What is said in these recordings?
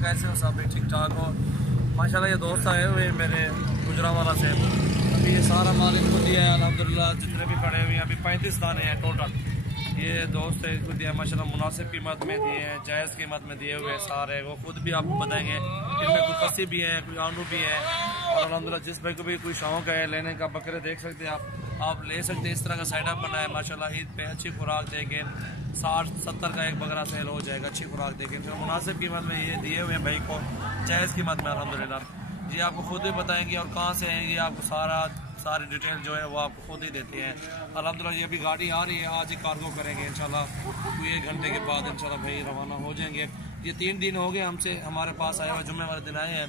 कैसे हो सब ठीक ठाक हो? माशाल्लाह ये दोस्त आए हुए मेरे गुजरांवाला से। अभी ये सारा माल इनको दिया है अल्हम्दुलिल्लाह, जितने भी खड़े हुए हैं अभी 35 दाने हैं टोटल। ये दोस्त है इनको दिया माशाल्लाह, मुनासिब कीमत में दिए हैं, जायज़ कीमत में दिए हुए सारे। वो खुद भी आपको बताएंगे, इनमें कोई खस्सी भी है, कोई आंडू भी है। और अल्हम्दुलिल्लाह जिस भाई को भी कोई शौक है लेने का, बकरे देख सकते हैं आप ले सकते हैं। इस तरह का सेटअप बना है माशाल्लाह। ईद पे अच्छी खुराक देके 60-70 का एक बकरा सेल हो जाएगा, अच्छी खुराक देके। फिर मुनासिब कीमत में ये दिए हुए हैं भाई को, जायज़ कीमत में अल्हम्दुलिल्लाह। ये आपको खुद ही बताएंगे और कहाँ से हैं ये आपको सारी डिटेल जो है वो आपको खुद ही देते हैं अल्हम्दुलिल्लाह। ये अभी गाड़ी आ रही है, आज ही कार्गो करेंगे इंशाल्लाह। कोई 1 घंटे के बाद इंशाल्लाह भाई रवाना हो जाएंगे। ये 3 दिन हो गए हमसे हमारे पास आए हुए, जुम्मे वाले दिन आए हैं।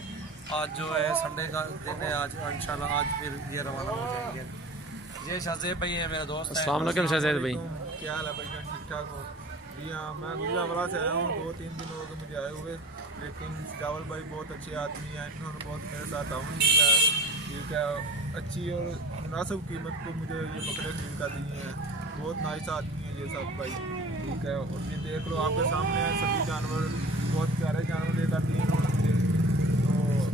आज जो है संडे का दिन है, आज इंशाल्लाह आज फिर ये रवाना हो जाएंगे। ये शाहज़ेब भाई है मेरा दोस्त। अस्सलाम वालेकुम शाहज़ेब भाई, क्या हाल है भाई? ठीक ठाक हो? जी हाँ, मैं गुजरांवाला से आया हूँ। 2-3 दिन हो गए मुझे आए हुए, लेकिन चावल भाई बहुत अच्छे आदमी हैं। इन्होंने बहुत मेरे साथ ताउन किया है। ठीक है, अच्छी और मुनासिब कीमत को मुझे ये बकरे खरीद कर दिए हैं। बहुत नाइस आदमी है ये सब भाई। ठीक है, और ये देख लो आपके सामने है, सभी जानवर बहुत प्यारे जानवर लेकर दिए इन्होंने मुझे।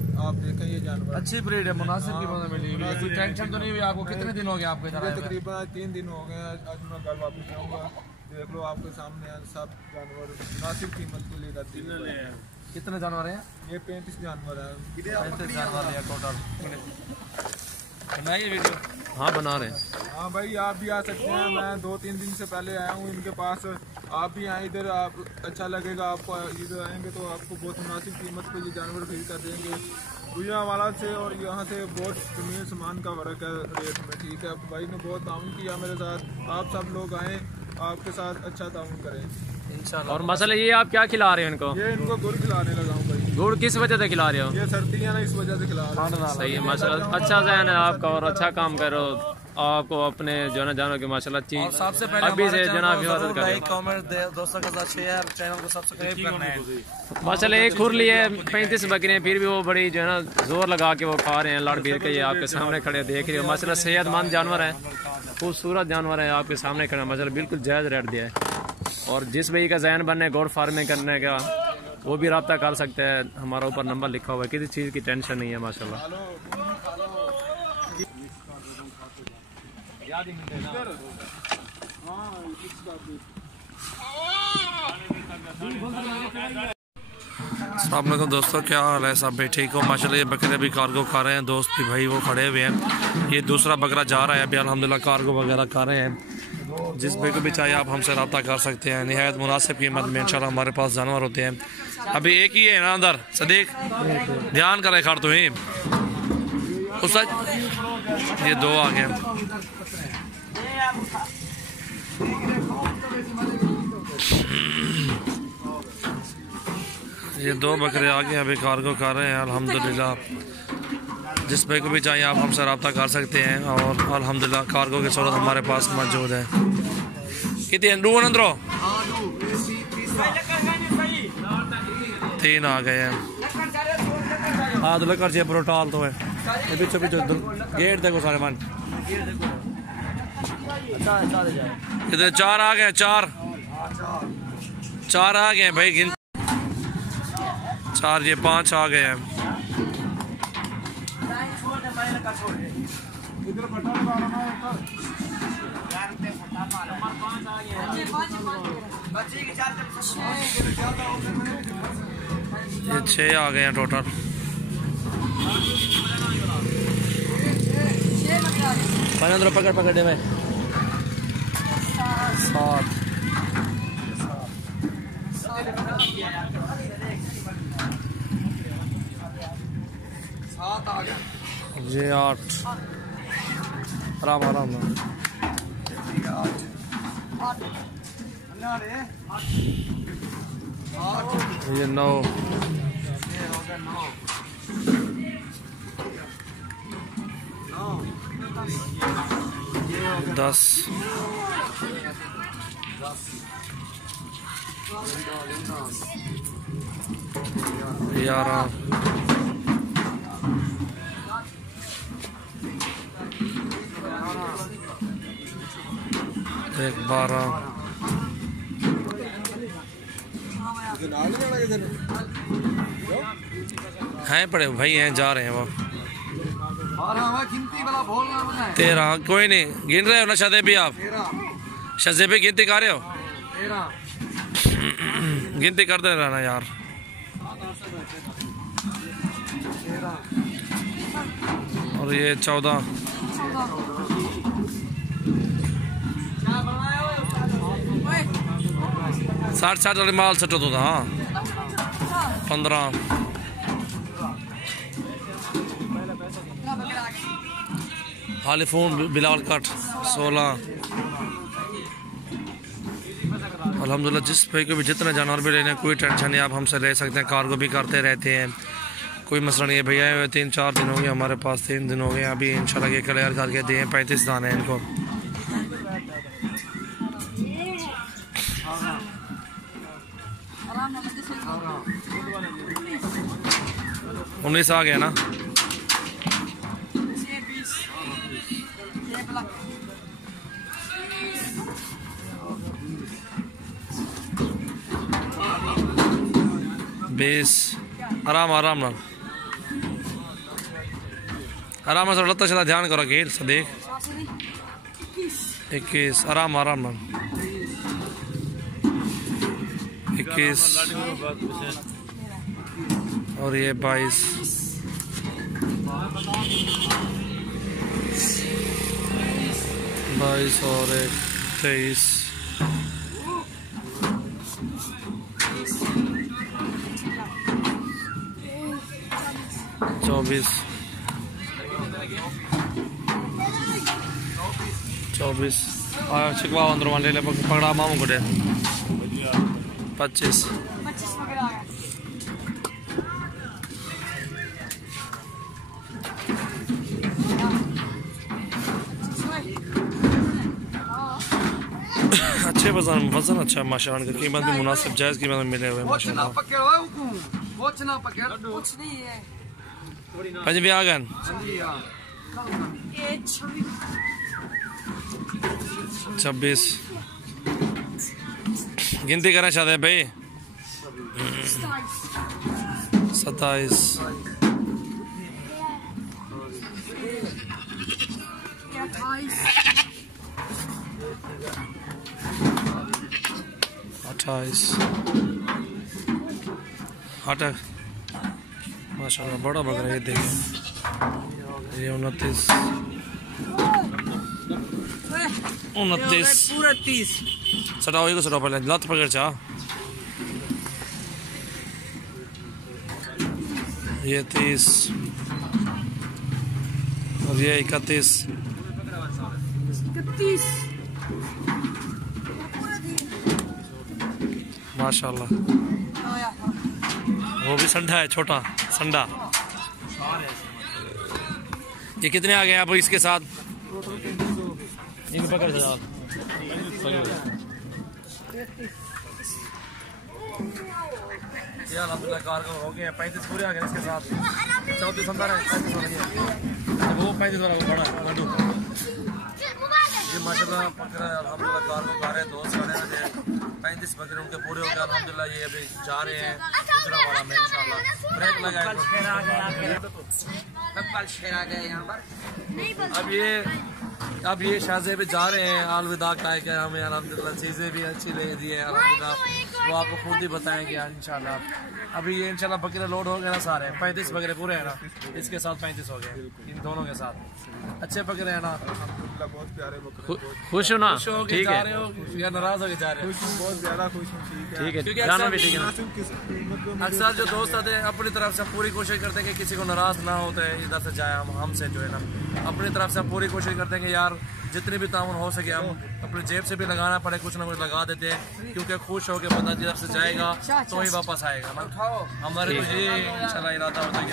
तो आप देखें ये जानवर अच्छी ब्रीड है, मुनासिब कीमत में मिली हुई है। कोई टेंशन तो नहीं हुई आपको? कितने दिन हो गए आपके इधर? तकरीबन 3 दिन हो गए। आज मैं घर वापस जाऊँगा। देख लो आपके सामने सब जानवर मुनासिब कीमत को लेकर दिए। कितने जानवर हैं? ये 35 जानवर हैं। 35 जानवर है टोटल। बनाइए वीडियो। हाँ बना रहे हैं। हाँ भाई, आप भी आ सकते हैं। मैं 2-3 दिन से पहले आया हूँ इनके पास। आप भी आए इधर, आप अच्छा लगेगा आपको। इधर आएंगे तो आपको बहुत मुनासिब कीमत पे ये जानवर खरीद कर देंगे गुजरांवाला से। और यहाँ से बहुत जमीन सामान का फर्क है रेट में। ठीक है, भाई ने बहुत ताउन किया मेरे साथ। आप सब लोग आएँ, आपके साथ अच्छा ताउन करें इंशाल्लाह। और मसला ये आप क्या खिला रहे हो इनको? ये इनको गुड़ खिलाने लगा हूँ भाई। गुड़ किस वजह से खिला रहे हो? ये सर्दियाँ ना, इस वजह से खिला रहा हूँ। सही है माशाल्लाह, अच्छा ज़हन है आपका और अच्छा काम करो। आपको अपने जो ना जानो कि माशाल्लाह चीज सबसे पहले अभी से जनाब हिफाजत करें। लाइक कमेंट दोस्तों के साथ शेयर, चैनल को सब्सक्राइब करना है। माशाल्लाह एक खुर लिए 35 बकरियां, फिर भी वो बड़ी जो है ना जोर लगा के वो खा रहे हैं, लड़ भीड़ के। ये आपके सामने खड़े देख रहे हो माशाल्लाह, सेहतमंद जानवर है, खूबसूरत जानवर है। आपके सामने खड़े माशाल्लाह, बिल्कुल जायज़ रेट दिया है। और जिस भाई का जहन बनने गोट फार्मिंग करने का, वो भी रब्ता कर सकते हैं। हमारा ऊपर नंबर लिखा हुआ है, किसी चीज़ की टेंशन नहीं है माशाल्लाह। अस्सलामुअलैकुम दोस्तों, क्या हाल है? सब भाई ठीक हो? माशाल्लाह ये बकरे भी कार्गो खा रहे हैं। दोस्त भी भाई वो खड़े हुए हैं। ये दूसरा बकरा जा रहा है अभी अल्हम्दुलिल्लाह, कार्गो वगैरह खा रहे हैं। जिस भाई को भी चाहिए आप हमसे रब्ता कर सकते हैं। निहायत मुनासिब कीमत में इंशाल्लाह हमारे पास जानवर होते हैं। अभी एक ही है ना अंदर, सदीक ध्यान करे खड़ तो ही उस। ये 2 आ गए। ये 2 बकरे आ गए अभी कार्गो कर रहे हैं अल्हम्दुलिल्लाह। जिस भाई को भी चाहिए आप हमसे रब्ता कर सकते हैं। और अल्हम्दुलिल्लाह कार्गो की सूरत हमारे पास मौजूद है। कितने अंदर अंदरों 3 आ गए हैं। हाँ तो कर प्रोटाल तो है पीछे पीछे गेट देखो सारे मन। इधर 4 आ गए, 4 आ गए भाई, गिन 4, ये 5 आ गए हैं। ये 6 आ गए हैं टोटल। पकड़ दे में 7 ये 8 आराम आराम। ये 9 10 11 12 हैं पड़े भाई हैं, जा रहे हैं वो 13। कोई नहीं गिन रहे हो ना शादे भी, आप शादे भी गिनती कर रहे हो, गिनती करते रहना यार। और ये 14 60 वाली माल सटो तो था। हाँ 15 हालीफोन बिलाल कट 16। अल्हम्दुलिल्लाह जिस भाई को भी जितने जानवर भी लेने कोई टेंशन नहीं, आप हमसे ले सकते हैं, कार्गो भी करते रहते हैं, कोई मसला नहीं है। भैया 3-4 दिन हो गए हमारे पास, 3 दिन हो गए अभी इंशाल्लाह ये क्लियर करके दिए। 35 दाने हैं इनको। उन्नीस आ गया ना। बीस आराम आराम ना, आराम से लत्ता चला, ध्यान करो गेल से देख। 21 आराम आराम ना, 21 और ये 22 और 23 24 छिकवा अंदर मान ले पकड़ा मामू को दे 25 अच्छे वजन अच्छा है माशाल्लाह का, कीमत भी मुनासिब जायज़ कीमत में मिले हुए माशाल्लाह। पंज भी आ गए 26 गिनती करें शायद भाई 27 28 हटा माशाल्लाह बड़ा बकरा ये देखिए। ये 29 पूरा 30 सटाओ को सटाओ पहले लत पकड़ चा। ये 30 और ये 31 माशाल्लाह। वो भी संडा है, छोटा संडा। ये कितने आ गए आप इसके साथ? इनको पकड़ आप अल्हम्दुलिल्लाह कार्गो हो गए 35 पूरे आ गए इसके साथ। 34 अंदर है 35 हो गए, वो 35 वाला बड़ा मंडू ये माशाल्लाह बकरा अल्हम्दुलिल्लाह कार्गो कर रहे हैं। 2 साढ़े 35 बकरे उनके पूरे हो गए अल्हम्दुलिल्लाह। ये अभी जा रहे हैं गुजरावाला में इंशाल्लाह। ब्रेक लगाए अब ये शाहजेब जा रहे हैं, अलविदा कह के हमें अल्हम्दुलिल्लाह। चीज़ें भी अच्छी ले दी है अल्हम्दुलिल्लाह, वो आपको खुद ही बताएंगे इंशाल्लाह। अभी ये इंशाल्लाह बकरे लोड हो गए ना सारे, 35 बकरे पूरे हैं ना, इसके साथ 35 हो गए इन दोनों के साथ। अच्छे बकरे हैं ना, बहुत प्यारे बकरे। खुश हो ना? ठीक है या नाराज होके जा रहे हो? बहुत ज्यादा खुश हूँ। ठीक है क्योंकि अक्सर जो दोस्त आते हैं अपनी तरफ से पूरी कोशिश करते हैं कि किसी को नाराज ना होते हैं इधर से जाए। हमसे जो है ना अपनी तरफ से हम पूरी कोशिश करते हैं कि यार जितनी भी ताउन हो सके हम अपनी जेब से भी लगाना पड़े कुछ ना कुछ लगा देते हैं, क्योंकि खुश होकर बंदा जिधर से जाएगा तो ही वापस आएगा ना। हमारे तो ये इंशाल्लाह इरादा होता है कि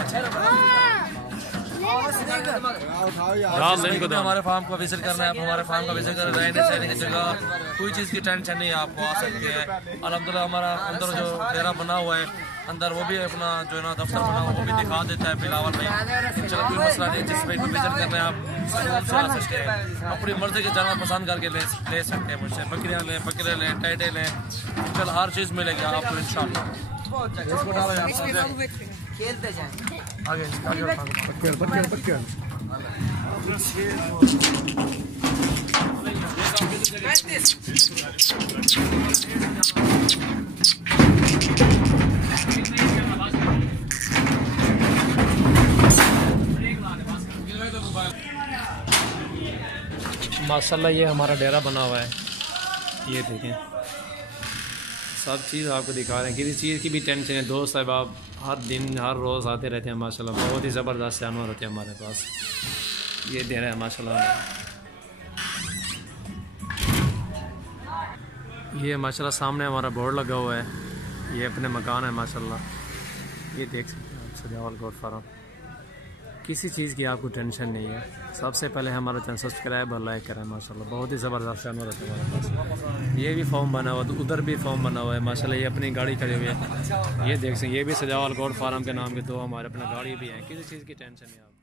हमारे फार्म को विजिट करना है। आप हमारे फार्म का विजिट कर रहने सहने की जगह कोई चीज़ की टेंशन नहीं है, आपको आ सकते हैं अल्हम्दुलिल्लाह। हमारा अंदर जो डेरा बना हुआ है अंदर वो भी अपना जो है ना दफ्तर बना हुआ वो भी दिखा देता है बिलावल में। इंशाल्लाह कोई मसला नहीं, जिस भाई को विजिट करना है आप से आ सकते हैं, अपनी मर्जी के जानवर पसंद करके ले सकते हैं मुझसे। बकरियाँ लें, बकरे लें, टैटे लें, इंशाल्लाह हर चीज़ मिलेगी आपको इंशाल्लाह। खेलते जाएं। आगे माशाल्लाह ये हमारा डेरा बना हुआ है, ये देखें सब चीज़ आपको दिखा रहे हैं। किसी चीज़ की भी टेंशन है दोस्त अहबाब हर दिन हर रोज़ आते रहते हैं माशाल्लाह। बहुत ही ज़बरदस्त जानवर होते हैं हमारे पास। ये डेरा है माशाल्लाह। ये माशाल्लाह सामने हमारा बोर्ड लगा हुआ है, ये अपने मकान है माशाल्लाह। ये देख सकते हैं आप सजावल गोट फार्म। किसी चीज़ की आपको टेंशन नहीं है। सबसे पहले हमारा चैनल सब्सक्राइब और लाइक करें माशाल्लाह। बहुत ही ज़बरदस्त जानवर होते हैं हमारे पास। ये भी फॉर्म बना हुआ है, तो उधर भी फॉर्म बना हुआ है माशाल्लाह। ये अपनी गाड़ी खड़ी हुई है, ये देख सकते हैं। ये भी सजावल गोट फार्म के नाम के दो हमारे अपना गाड़ी भी है। किसी चीज़ की टेंशन नहीं है।